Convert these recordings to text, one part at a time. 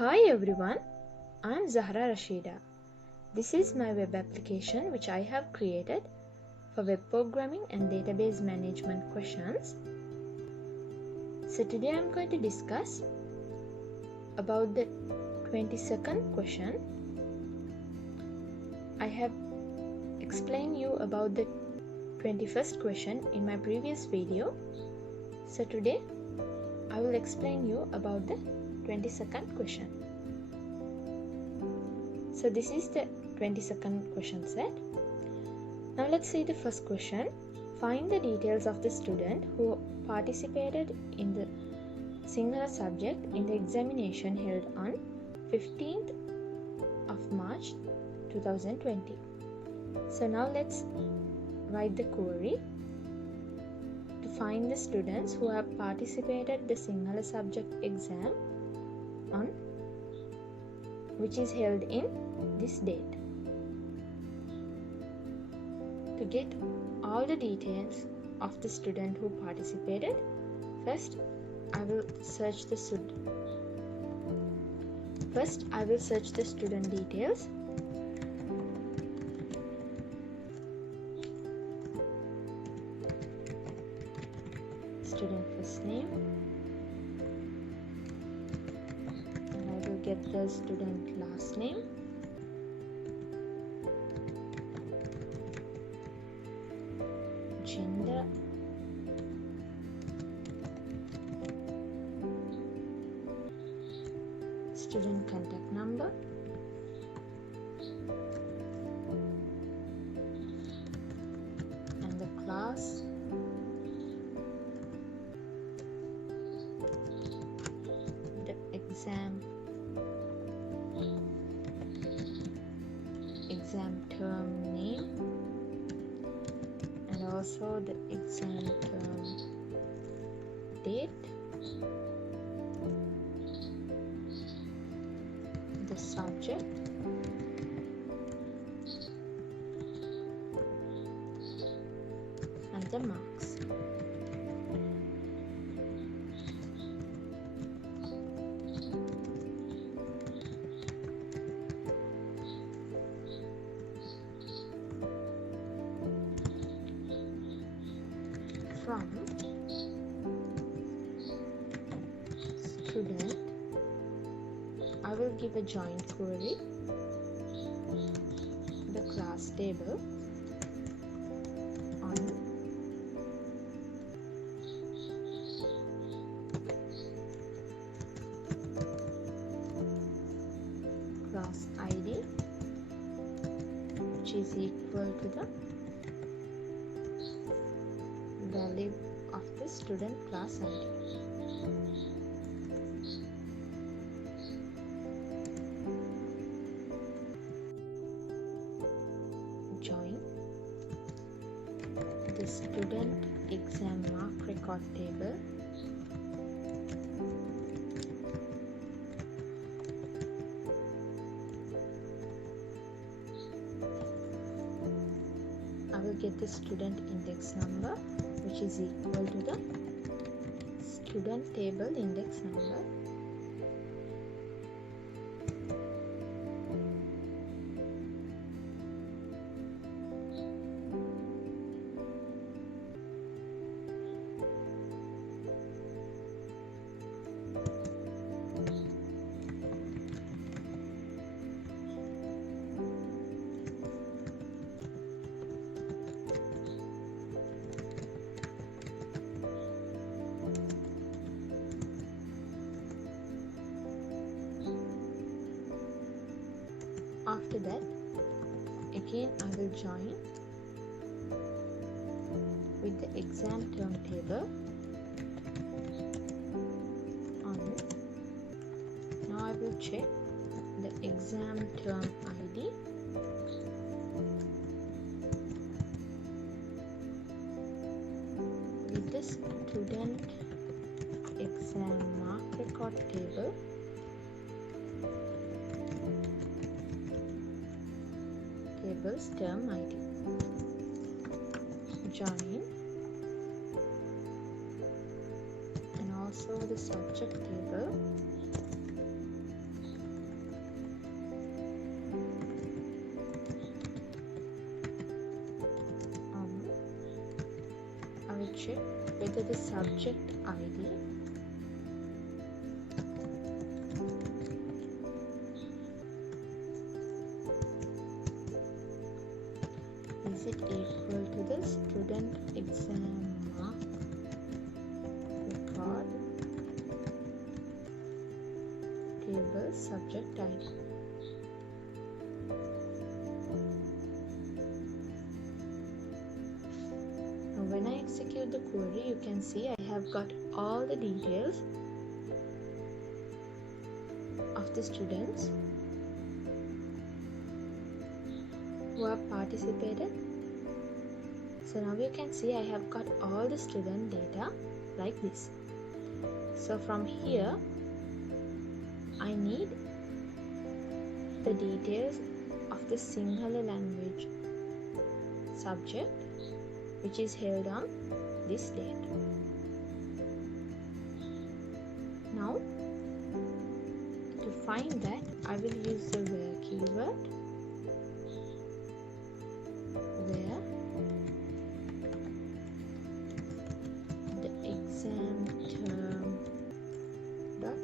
Hi everyone, I'm Zahara Rasheeda. This is my web application which I have created for web programming and database management questions. So today I'm going to discuss about the 22nd question. I have explained you about the 21st question in my previous video. So today I will explain you about the 22nd question. So this is the 22nd question set. Now let's see the first question. Find the details of the student who participated in the Sinhala subject in the examination held on 15th of March 2020. So now let's write the query to find the students who have participated the Sinhala subject exam on which is held in this date. To get all the details of the student who participated, first I will search the student details. Student first name, and I will get the student last name, gender, student contact number, and the class, the exam term name, and also the exam term date, the subject, and the marks. From student, I will give a join query, the class table on class ID, which is equal to the value of the student class ID. Join the student exam mark record table I will get the student index number, which is equal to the student table index number. After that, again I will join with the exam term table on. Now I will check the exam term ID, with the student exam mark record table table's term ID. Join, and also the subject table subject ID, is it equal to the student exam mark record table subject ID. Now when I execute the query, you can see I have got all the details of the students who have participated. So now you can see I have got all the student data like this. So from here I need the details of the Sinhala language subject which is held on this date. Now to find that, I will use the where keyword, where the exam term dot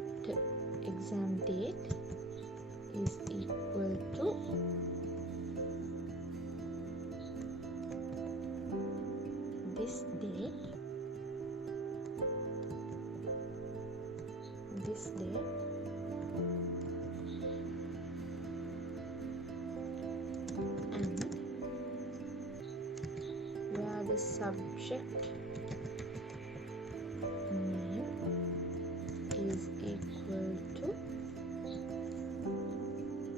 exam date is equal to this date, and where the subject name is equal to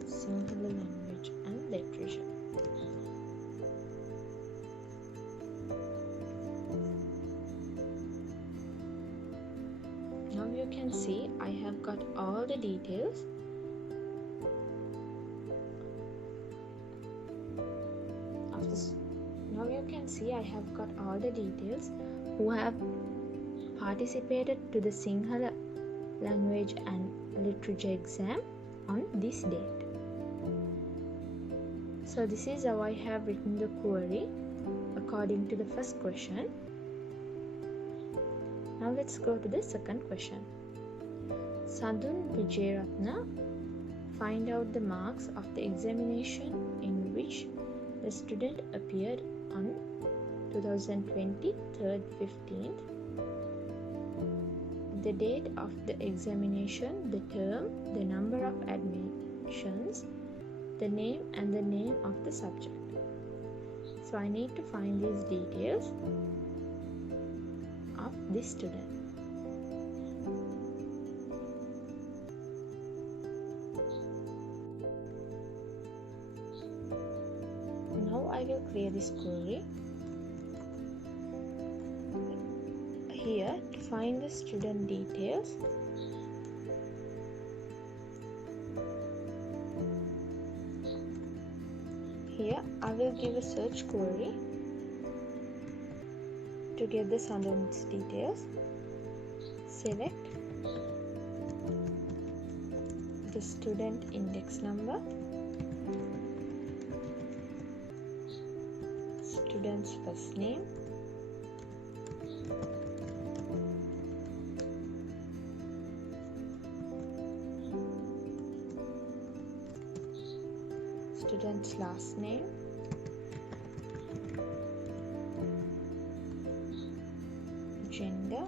Sinhala language and literature. Now you can see I have got all the details of this. Now you can see I have got all the details who have participated to the Sinhala language and literature exam on this date. So this is how I have written the query according to the first question. Now let's go to the second question. Sadun Vijayaratna, find out the marks of the examination in which the student appeared on 2020 3rd 15th. The date of the examination, the term, the number of admissions, the name and the name of the subject. So I need to find these details of this student. Now I will clear this query. Here to find the student details, here I will give a search query to get the student's details. Select the student index number, student's first name, student's last name, gender,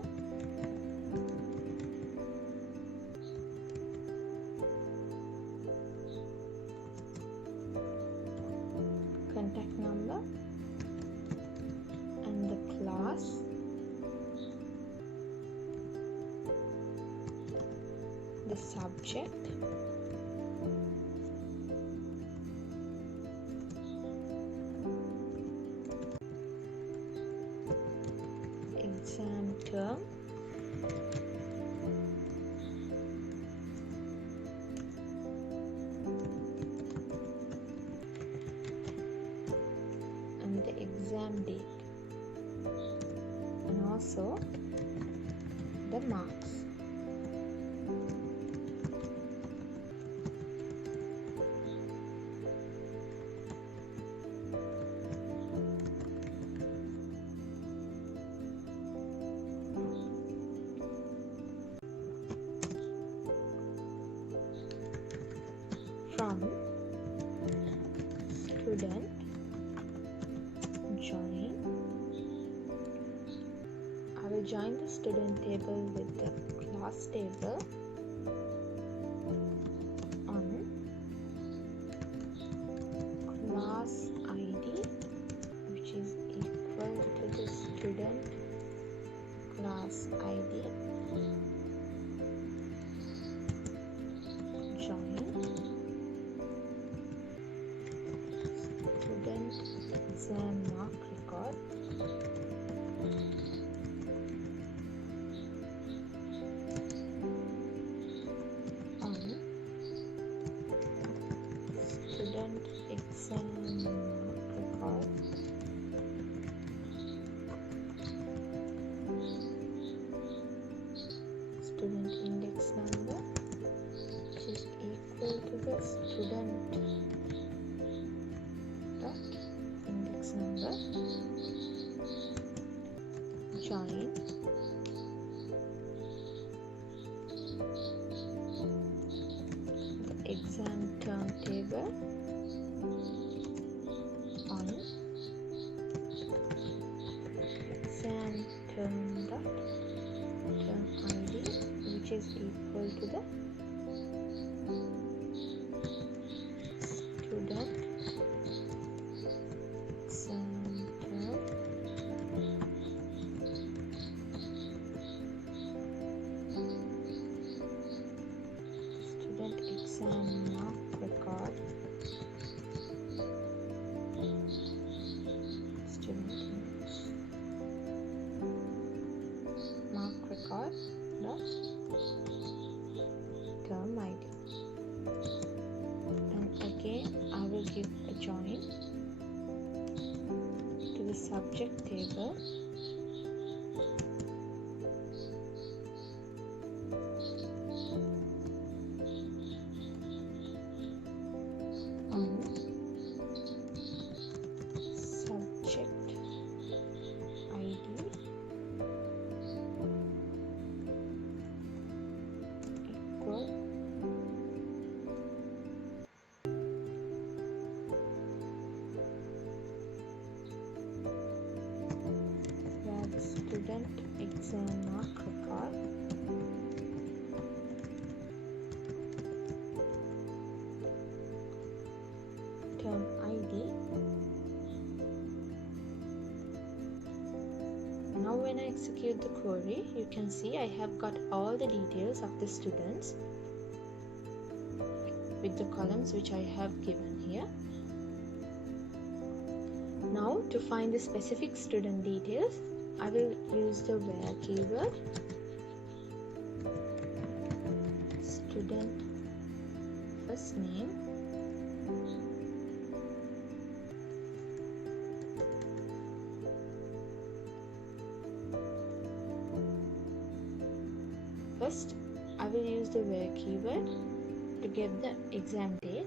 contact number, and the class, the subject, exam term, and the exam date, and also the marks. from student join. I will join the student table with the class table on class ID, which is equal to the student class ID. Join student exam mark record. On student exam mark record. Student index number, which is equal to the student dot index number. Join the exam term table on exam term dot term ID, which is equal to the student exam term student exam mark record. Student mark record dot term ID, and again I will give a join to the subject table on subject ID equal where the student exam mark record term ID. Now when I execute the query, you can see I have got all the details of the students with the columns which I have given here. Now to find the specific student details, I will use the where keyword. Student first name, first I will use the where keyword to get the exam date.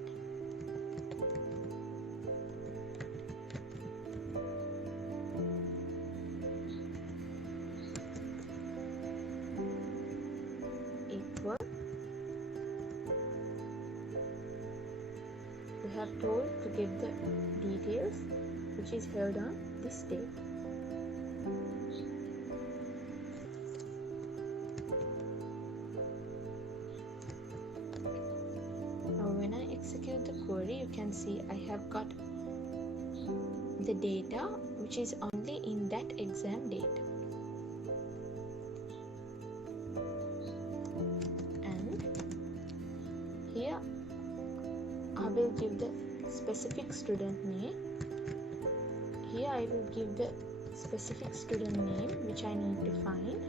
Equal, we have told to give the details which is held on this date. Now when I execute the query, you can see I have got the data which is only in that exam date. Here I will give the specific student name. Here I will give the specific student name which I need to find.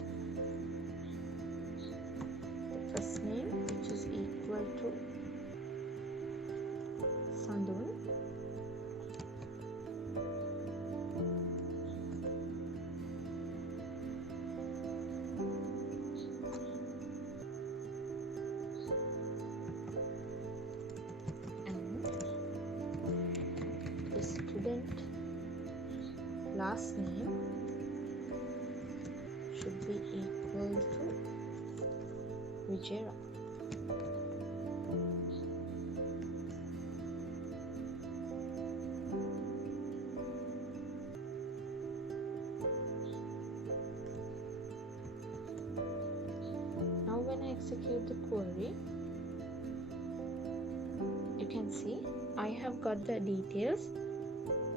The first name, which is equal to Sandun. Student last name should be equal to Vijaya. execute the query, you can see I have got the details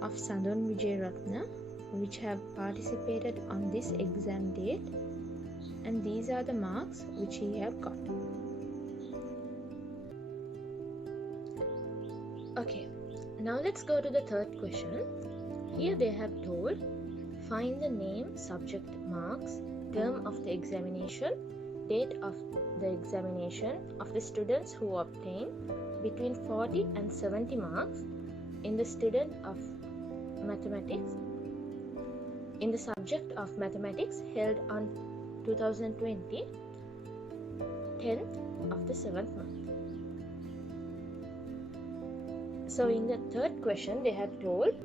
of Sadun Vijayratna which have participated on this exam date, and these are the marks which he have got. Okay, now let's go to the third question. Here they have told, find the name, subject, marks, term of the examination, date of the examination of the students who obtain between 40 and 70 marks in the student of mathematics, in the subject of mathematics held on 2020, 10th of the 7th month. So in the third question they have told,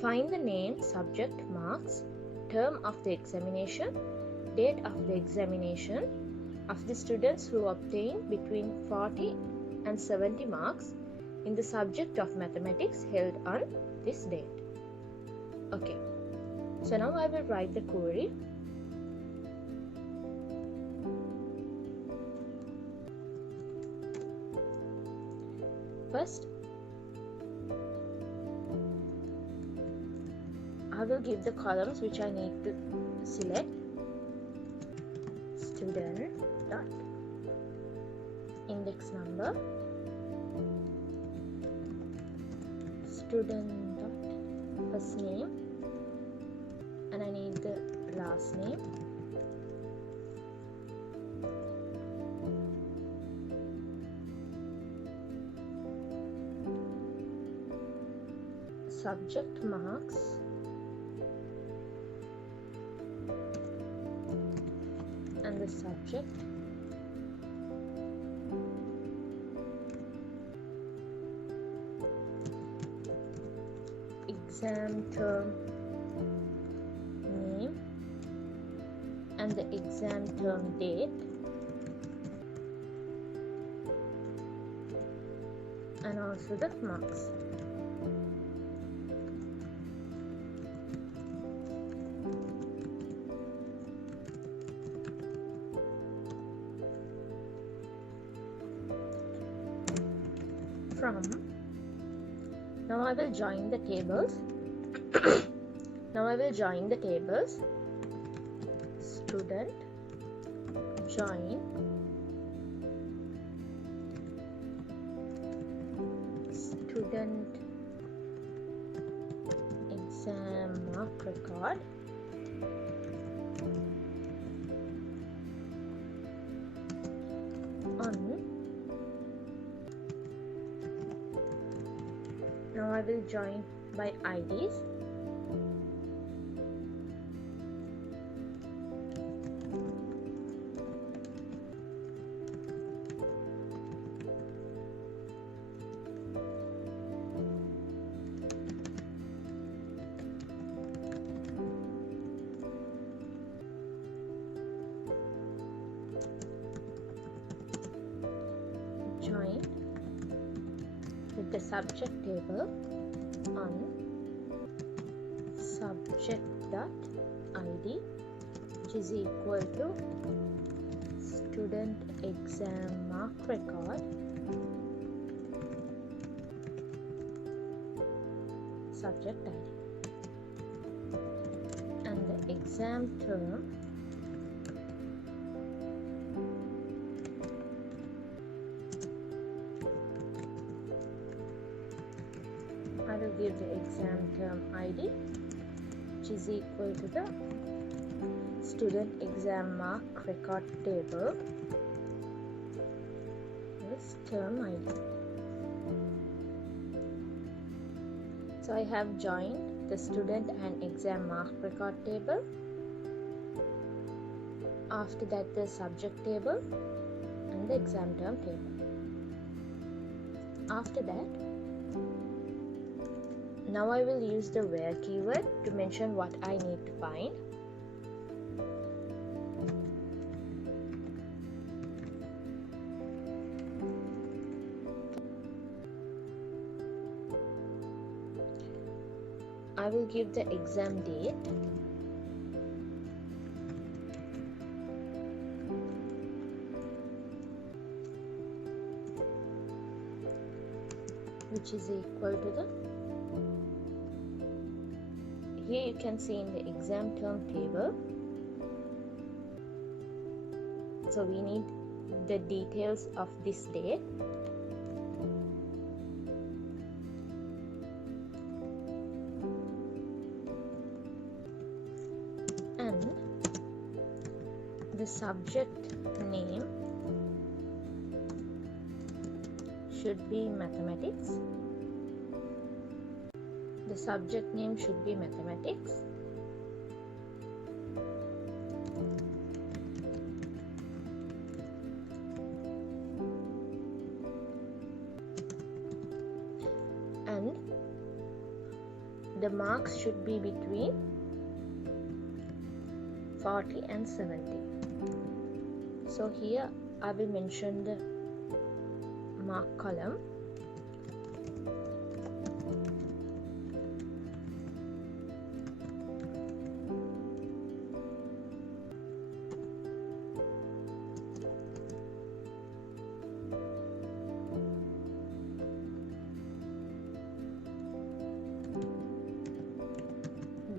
find the name, subject, marks, term of the examination, date of the examination of the students who obtain between 40 and 70 marks in the subject of mathematics held on this date. Okay, so now I will write the query. First, I will give the columns which I need to select. Student dot index number, student dot first name, and I need the last name, subject marks, and the subject, exam term name, and the exam term date, and also the marks. From now I will join the tables. Now I will join the tables. Student join student exam mark record, on. Now I will join by IDs. Join with the subject table on subject dot id, which is equal to student exam mark record subject id, and the exam term I will give the exam term ID, which is equal to the student exam mark record table, this term ID. So I have joined the student and exam mark record table. After that the subject table and the exam term table. After that, now I will use the where keyword to mention what I need to find. I will give the exam date, which is equal to the, here you can see in the exam term table. So we need the details of this date. And the subject name should be mathematics. The subject name should be mathematics. And the marks should be between 40 and 70. So here I will mention the mark column.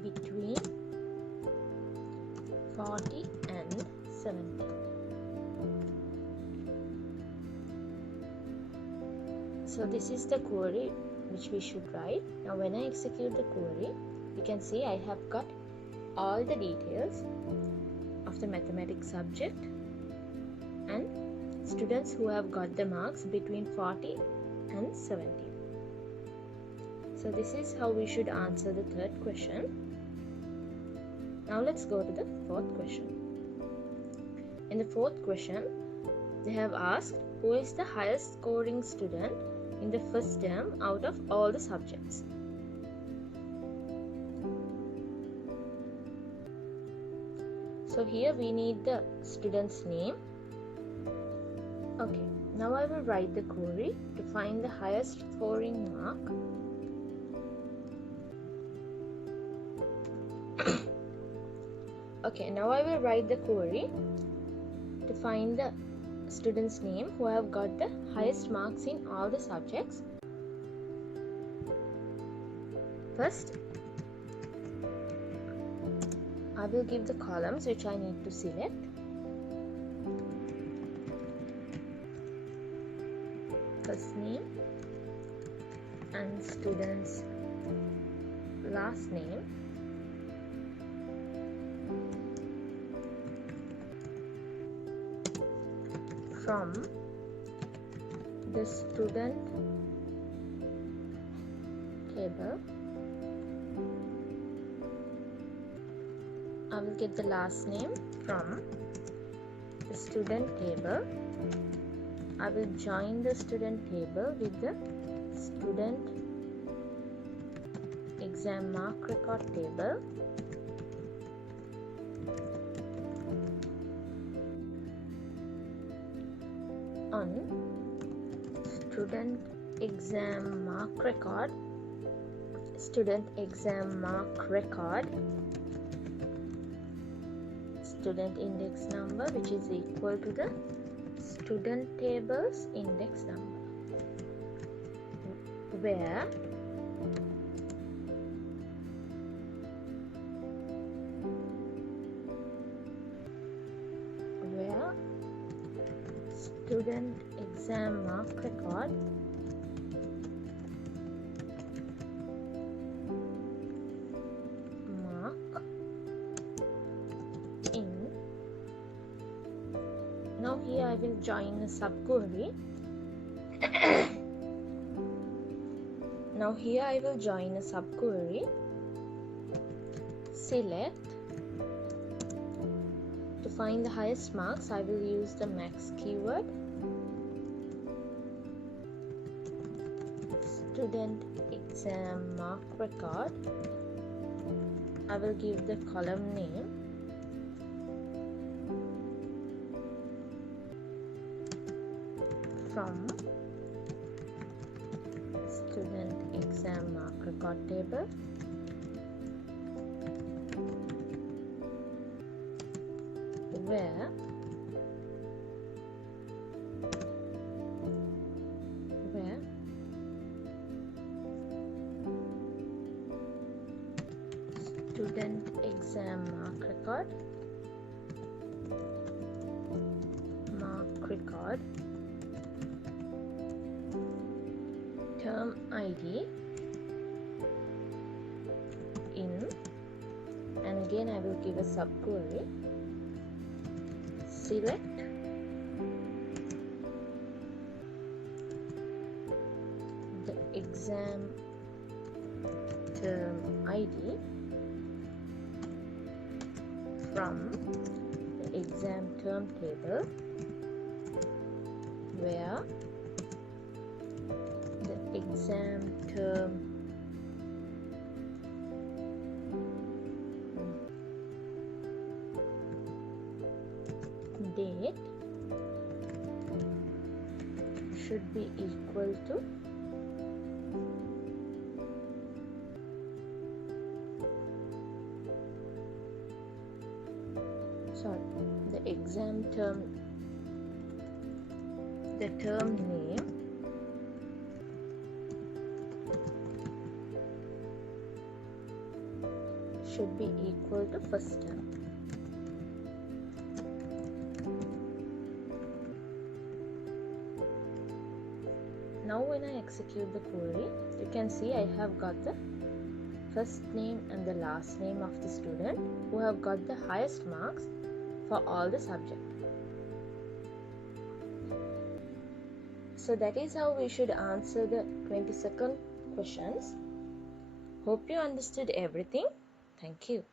Between 40 and 70. So this is the query which we should write. Now when I execute the query, you can see I have got all the details of the mathematics subject and students who have got the marks between 40 and 70. So this is how we should answer the third question. Now let's go to the fourth question. In the fourth question, they have asked who is the highest scoring student in the first term out of all the subjects. So here we need the student's name. Okay, now I will write the query to find the highest scoring mark. Okay, now I will write the query to find the student's name who have got the highest marks in all the subjects. First, I will give the columns which I need to select. First name and student's last name. From the student table, I will get the last name from the student table. I will join the student table with the student exam mark record table. On student exam mark record, student index number, which is equal to the student table's index number, where student exam mark record mark in. Now here I will join a subquery. Now here I will join a subquery. Select. To find the highest marks, I will use the max keyword. Student exam mark record. I will give the column name. From student exam mark record table. Where exam mark record, term ID in, and again I will give a subquery, select the exam term ID from the exam term table where the exam term date should be equal to the exam term, the term name should be equal to first term. Now when I execute the query, you can see I have got the first name and the last name of the student who have got the highest marks for all the subjects. So that is how we should answer the 22nd questions. Hope you understood everything. Thank you.